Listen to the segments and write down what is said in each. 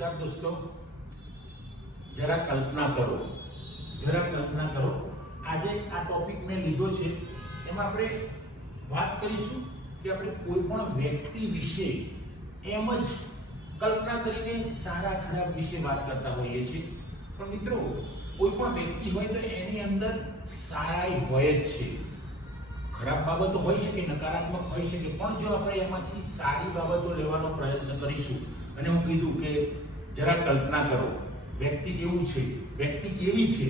નમસ્કાર દોસ્તો, જરા કલ્પના કરો, આજે આ ટોપિક મેં લીધો છે એમાં આપણે વાત કરીશું કે આપણે કોઈ પણ વ્યક્તિ વિશે એમ જ કલ્પના કરીને સારા ખરાબ વિશે વાત કરતા હોઈએ છીએ, પણ મિત્રો કોઈ પણ વ્યક્તિ હોય તો એની અંદર સારાઈ હોય જ છે. ખરાબ બાબતો હોઈ શકે, નકારાત્મક હોઈ શકે, પણ જો આપણે એમાંથી સારી બાબતો લેવાનો પ્રયત્ન કરીશું અને હું કીધું કે જરા કલ્પના કરો, વ્યક્તિ કેવું છે, વ્યક્તિ કેવી છે,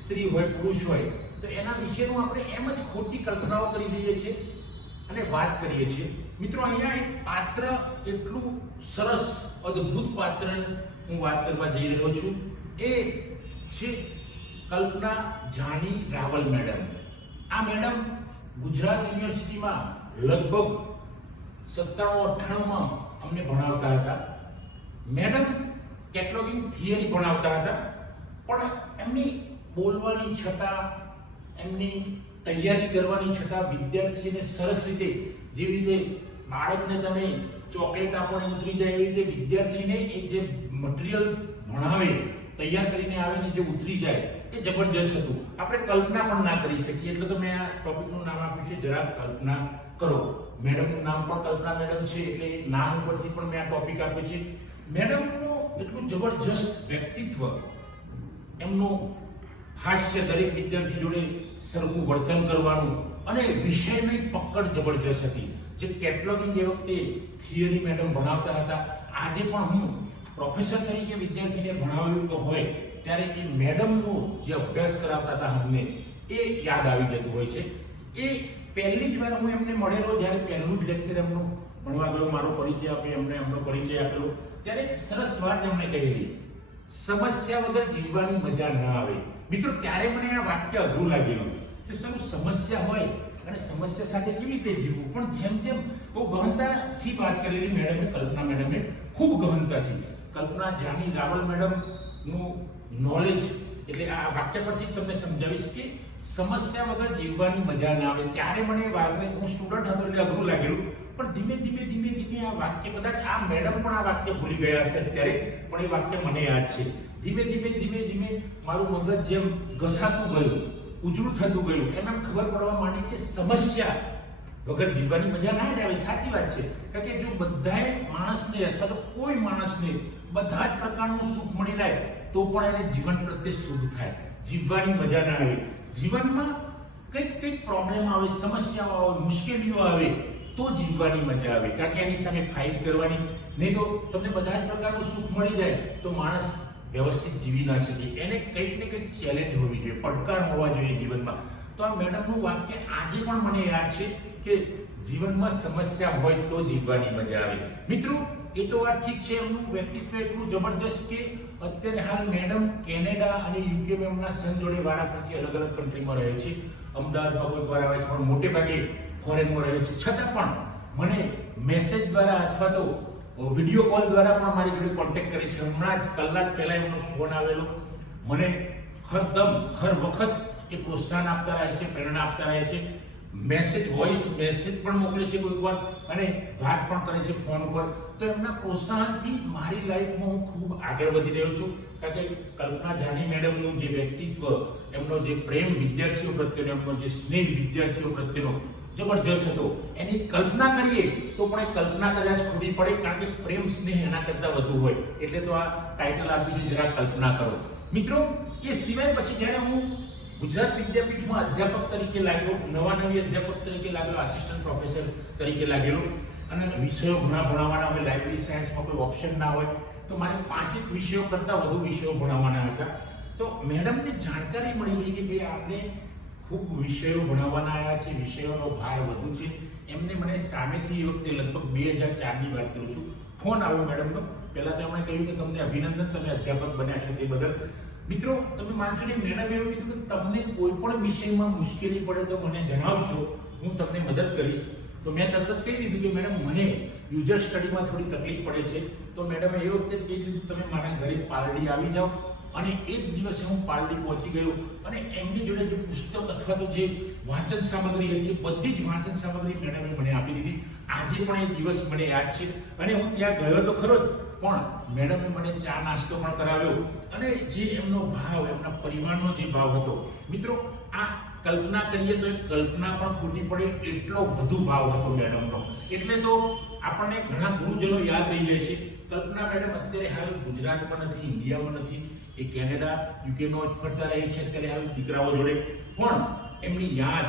સ્ત્રી હોય પુરુષ હોય, તો એના વિશેનું આપણે એમ જ ખોટી કલ્પનાઓ કરી દઈએ છીએ અને વાત કરીએ છીએ. મિત્રો અહીંયા એક પાત્ર, એટલું સરસ અદ્ભુત પાત્ર હું વાત કરવા જઈ રહ્યો છું. એ છે કલ્પના જાની રાવલ મેડમ. આ મેડમ ગુજરાત યુનિવર્સિટીમાં લગભગ 97-98માં અમને ભણાવતા હતા. મેડમ કેટલોગિંગ થિયરી ભણાવતા હતા, પણ એમની બોલવાની છટા, એમની તૈયારી કરવાની છટા વિદ્યાર્થીને સરસ રીતે, જેવી રીતે બાળકને તમે ચોકલેટ આપણને ઉતરી જાય એવી રીતે વિદ્યાર્થીને એ જે મટીરિયલ ભણાવે, તૈયાર કરીને આવે ને જે ઉતરી જાય એ જબરજસ્ત હતું. આપણે કલ્પના પણ ના કરી શકીએ. એટલે તો મેં આ ટોપિકનું નામ આપ્યું છે જરા કલ્પના કરો. મેડમનું નામ પણ કલ્પના મેડમ છે, એટલે નામ ઉપરથી પણ મેં આ ટોપિક આપ્યો છે. મેડમનું એટલું જબરજસ્ત વ્યક્તિત્વ, એમનું હાસ્ય, દરેક વિદ્યાર્થી જોડે સરખું વર્તન કરવાનું, અને વિષયની પકડ જબરજસ્ત હતી. જે કેટલોગિંગ એ વખતે થિયરી મેડમ ભણાવતા હતા, આજે પણ હું પ્રોફેસર તરીકે વિદ્યાર્થીને ભણાવ્યું તો હોય ત્યારે એ મેડમનો જે અભ્યાસ કરાવતા હતા અમને, એ યાદ આવી જતું હોય છે. એ પહેલી જ વાર હું એમને મળેલો, જ્યારે પહેલું જ લેક્ચર એમનું ભણવા ગયો, મારો પરિચય આપ્યો, એમને એમનો પરિચય આપેલો, ત્યારે એક સરસ વાત એમણે કહેલી, સમસ્યા વગર જીવવાની મજા ન આવે. મિત્રો ત્યારે મને આ વાક્ય અઘરું લાગેલું કે શું સમસ્યા હોય અને સમસ્યા સાથે કેવી રીતે જીવવું, પણ જેમ જેમ બહુ ગહનતાથી વાત કરેલી મેડમે, કલ્પના મેડમે, ખૂબ ગહનતાથી. કલ્પના જાની રાવલ મેડમનું નોલેજ, એટલે આ વાક્ય પરથી તમને સમજાવીશ કે સમસ્યા વગર જીવવાની મજા ના આવે. ત્યારે મને વાગને, હું સ્ટુડન્ટ હતો એટલે અઘરું લાગેલું, પણ ધીમે ધીમે આ વાક્ય, કદાચ આ મેડમ પણ આ વાક્ય ભૂલી ગયા હશે અત્યારે, પણ એ વાક્ય મને યાદ છે. ધીમે ધીમે મારું મગજ જેમ ઘસાતું ગયું, ઉજળું થતું ગયું, એમ ખબર પડવા માંડી કે સમસ્યા વગર જીવવાની મજા ના જ આવે. સાચી વાત છે, કારણ કે જો બધાએ માણસને, અથવા તો કોઈ માણસને બધા જ પ્રકારનું સુખ મળી રહે તો પણ એને જીવન પ્રત્યે સુખ થાય, જીવવાની મજા ના આવે. જીવનમાં કંઈક પ્રોબ્લેમ આવે, સમસ્યાઓ આવે, મુશ્કેલીઓ આવે તો જીવવાની મજા આવે, કારણ કે એની સામે ફાઇટ કરવાની. નહીં તો તમને બધા જ પ્રકારનું સુખ મળી જાય તો માણસ વ્યવસ્થિત જીવી ના શકે. એને કંઈક ને કંઈક ચેલેન્જ હોવી જોઈએ, પડકાર હોવા જોઈએ જીવનમાં. તો આ મેડમનું વાક્ય આજે પણ મને યાદ છે કે જીવનમાં સમસ્યા હોય તો જીવવાની મજા આવે. મિત્રો એ તો વાત ઠીક છે, એમનું વ્યક્તિત્વ એટલું જબરજસ્ત કે અત્યારે હાલ મેડમ કેનેડા અને યુકેમાં એમના સન જોડે વારાફરતી અલગ અલગ કન્ટ્રીમાં રહે છે. અમદાવાદમાં કોઈક વાર આવે છે, પણ મોટે ભાગે ફોરેનમાં રહે છે. છતાં પણ મને મેસેજ દ્વારા અથવા તો વિડીયો કોલ દ્વારા પણ મારી જોડે કોન્ટેક્ટ કરે છે. હમણાં જ કલાક પહેલા એમનો ફોન આવેલો. મને હર વખત એ પ્રોત્સાહન આપતા રહે છે, પ્રેરણા આપતા રહે છે. મેસેજ, વોઇસ મેસેજ પણ મોકલે છે કોઈક વાર, અને વાત પણ કરે છે ફોન ઉપર. તો એમના પ્રોત્સાહનથી મારી લાઈફમાં હું ખૂબ આગળ વધી રહ્યો છું, કારણ કે કલ્પના જાની મેડમનું જે વ્યક્તિત્વ, એમનો જે પ્રેમ વિદ્યાર્થીઓ પ્રત્યેનો, એમનો જે સ્નેહ વિદ્યાર્થીઓ પ્રત્યેનો જબરજસ્ત હતો. એની કલ્પના કરીએ તો પણ એ કલ્પના કદાચ ખોટી પડે, કારણ કે પ્રેમ સ્નેહ એના કરતાં વધુ હોય. એટલે તો આ ટાઇટલ આપ્યું છે જરા કલ્પના કરો. મિત્રો એ સિવાય પછી જ્યારે હું ગુજરાત વિદ્યાપીઠમાં અધ્યાપક તરીકે લાગ્યો, નવી અધ્યાપક તરીકે લાગેલો, આસિસ્ટન્ટ પ્રોફેસર તરીકે લાગેલો, અને વિષયો ઘણા ભણાવવાના હોય, લાઇબ્રેરી સાયન્સમાં કોઈ ઓપ્શન ના હોય, તો મારે 5 વિષયો કરતાં વધુ વિષયો ભણાવવાના હતા. તો મેડમને જાણકારી મળી ગઈ કે ભાઈ આપણે ખૂબ વિષયો ભણાવવાના આવ્યા છે, વિષયોનો ભાર વધુ છે. એમને મને સામેથી એ વખતે લગભગ 2004ની વાત કરું છું, ફોન આવ્યો મેડમનો. પહેલાં તો એમણે કહ્યું કે તમને અભિનંદન, તમે અધ્યાપક બન્યા છો તે બદલ. મિત્રો તમે માનશો નહીં, મેડમે એવું કીધું કે તમને કોઈ પણ વિષયમાં મુશ્કેલી પડે તો મને જણાવશો, હું તમને મદદ કરીશ. તો મેં તરત જ કહી દીધું કે મેડમ મને યુઝર સ્ટડીમાં થોડી તકલીફ પડે છે. તો મેડમે એ વખતે જ કહી દીધું તમે મારા ઘરે પાલડી આવી જાઓ. અને એક દિવસે હું પાલડી પહોંચી ગયો, અને એમની જોડે જે પુસ્તક અથવા તો જે વાંચન સામગ્રી હતી, બધી જ વાંચન સામગ્રી મેડમે મને આપી દીધી. આજે પણ એ દિવસ મને યાદ છે, અને હું ત્યાં ગયો તો ખરો જ, પણ મેડમે મને ચા નાસ્તો પણ કરાવ્યો અને જે એમનો ભાવ, એમના પરિવારનો જે ભાવ હતો, મિત્રો આ કલ્પના કરીએ તો એ કલ્પના પણ ખોટી પડે એટલો વધુ ભાવ હતો મેડમનો. એટલે તો આપણને ઘણા ગુરુજનો યાદ રહી જાય છે. કલ્પના મેડમ અત્યારે હાલ ગુજરાતમાં નથી, ઇન્ડિયામાં નથી, એ કેનેડા, યુકેમાં ફરતા રહે છે અત્યારે હાલ દીકરાઓ જોડે. પણ એમની યાદ,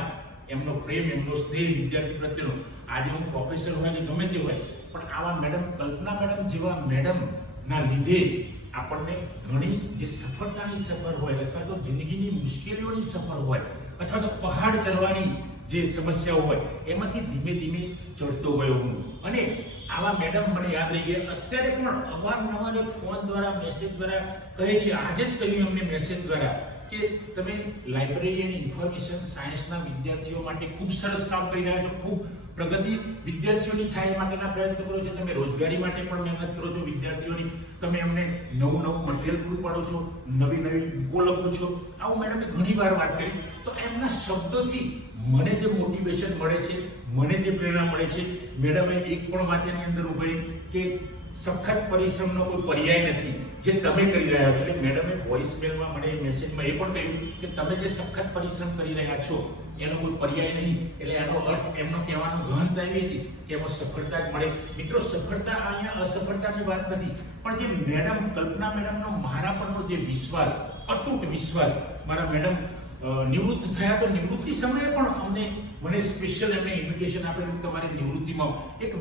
એમનો પ્રેમ, એમનો સ્નેહ વિદ્યાર્થી પ્રત્યેનો, આજે હું પ્રોફેસર હોય કે ગમે તે હોય, પણ આવા મેડમ, કલ્પના મેડમ જેવા મેડમના લીધે આપણને ઘણી જે સફળતાની સફર હોય અથવા તો જિંદગીની મુશ્કેલીઓની સફર હોય અથવા તો પહાડ ચડવાની જે સમસ્યાઓ હોય એમાંથી ધીમે ધીમે ચડતો ગયો હું. અને આવા મેડમ મને યાદ રહી ગયા. અત્યારે પણ અવારનવાર ફોન દ્વારા, મેસેજ દ્વારા કહે છે, આજે જ કહ્યું એમને મેસેજ દ્વારા કે તમે લાઇબ્રેરી અને ઇન્ફોર્મેશન સાયન્સના વિદ્યાર્થીઓ માટે ખૂબ સરસ કામ કરી રહ્યા છો, ખૂબ પ્રગતિ વિદ્યાર્થીઓની થાય એ માટેના પ્રયત્નો કરો છો, તમે રોજગારી માટે પણ મહેનત કરો છો વિદ્યાર્થીઓની, તમે એમને નવું મટીરિયલ પૂરું પાડો છો, નવી બુકો લખો છો. આવું મેડમે ઘણી વાર વાત કરી. તો એમના શબ્દોથી મને જે મોટિવેશન મળે છે, મને જે પ્રેરણા મળે છે, મેડમે એક પણ વાત એની અંદર ઉભરી કે સખત પરિશ્રમનો કોઈ પર્યાય નથી જે તમે કરી રહ્યા છો. એટલે મેડમે વોઇસમેલમાં મને મેસેજમાં એ પણ કહ્યું કે તમે જે સખત પરિશ્રમ કરી રહ્યા છો એનો કોઈ પર્યાય નહીં. એટલે એનો અર્થ એમનો કહેવાનો ગહનતા એવી હતી કે એમાં સફળતા જ મળે. મિત્રો, સફળતા અહીંયા અસફળતાની વાત નથી, પણ જે મેડમ, કલ્પના મેડમનો મારા પરનો જે વિશ્વાસ, અતૂટ વિશ્વાસ, મારા મેડમ નિવૃત્ત થયા તો નિવૃત્તિ સમયે પણ મને સ્પેશિયલ એમને ઇન્વિટેશન આપેલું કે તમારી નિવૃત્તિમાં એક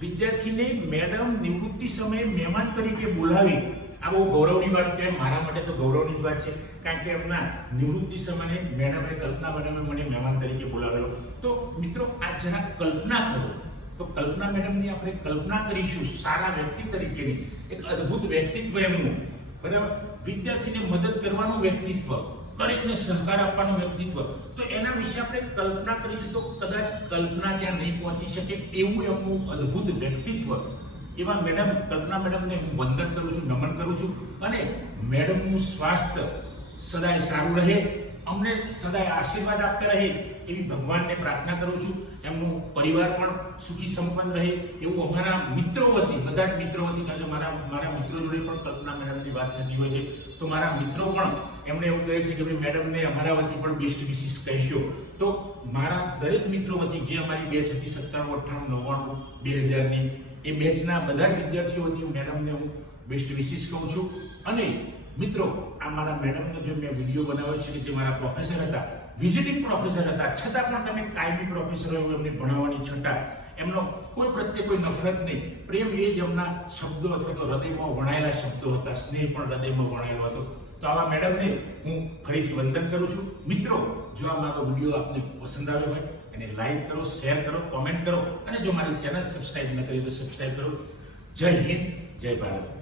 વિદ્યાર્થીને મેડમ નિવૃત્તિ સમયે મહેમાન તરીકે બોલાવી. આ બહુ ગૌરવની વાત છે, મારા માટે તો ગૌરવની જ વાત છે, કારણ કે એમના નિવૃત્તિ સમયે મેડમે, કલ્પના મેડમે મને મહેમાન તરીકે બોલાવેલો. તો મિત્રો, આ જરા કલ્પના કરો, તો કલ્પના મેડમની આપણે કલ્પના કરીશું સારા વ્યક્તિ તરીકેની, એક અદ્ભુત વ્યક્તિત્વ એમનું, બરાબર, વિદ્યાર્થીને મદદ કરવાનું વ્યક્તિત્વ, દરેકને સહકાર આપવાનું વ્યક્તિત્વ. તો એના વિશે આપણે કલ્પના કરીશું તો કદાચ કલ્પના ત્યાં નહીં પહોંચી શકે એવું એમનું અદ્ભુત વ્યક્તિત્વ. એવા મેડમ, કલ્પના મેડમને હું વંદન કરું છું, નમન કરું છું. અને મેડમનું સ્વાસ્થ્ય સદાય સારું રહે, અમને સદાય આશીર્વાદ આપતા રહે એવી ભગવાનને પ્રાર્થના કરું છું. એમનું પરિવાર પણ સુખી સંપન્ન રહે એવું અમારા મિત્રો વતી, બધા જ મિત્રો વતી, કારણ કે મારા મિત્રો જોડે પણ કલ્પના મેડમની વાત થતી હોય છે, તો મારા મિત્રો પણ એમને એવું કહે છે કે ભાઈ મેડમને અમારા વતી પણ બેસ્ટ વિશિસ કહેશો. તો મારા દરેક મિત્રો વતી, જે અમારી બેચ હતી 97, 98, 99, 2000ની, એ બેચના બધા જ વિદ્યાર્થીઓ વતી મેડમને હું બેસ્ટ વિશિસ કહું છું. અને મિત્રો, આ મારા મેડમનો જે મેં વિડીયો બનાવ્યો છે કે જે મારા પ્રોફેસર હતા, વિઝિટિંગ પ્રોફેસર હતા, છતાં પણ તમે કાયમી પ્રોફેસર હોય એમને ભણાવવાની છતાં એમનો કોઈ પ્રત્યે કોઈ નફરત નહીં, પ્રેમ એ જ એમના શબ્દો અથવા તો હૃદયમાં વણાયેલા શબ્દો હતા, સ્નેહ પણ હૃદયમાં વણાયેલો હતો. તો આવા મેડમને હું ફરીથી વંદન કરું છું. મિત્રો, જો આ મારો વિડીયો આપને પસંદ આવ્યો હોય એને લાઈક કરો, શેર કરો, કોમેન્ટ કરો, અને જો મારી ચેનલ સબસ્ક્રાઈબ ન કરી તો સબસ્ક્રાઈબ કરો. જય હિન્દ, જય ભારત.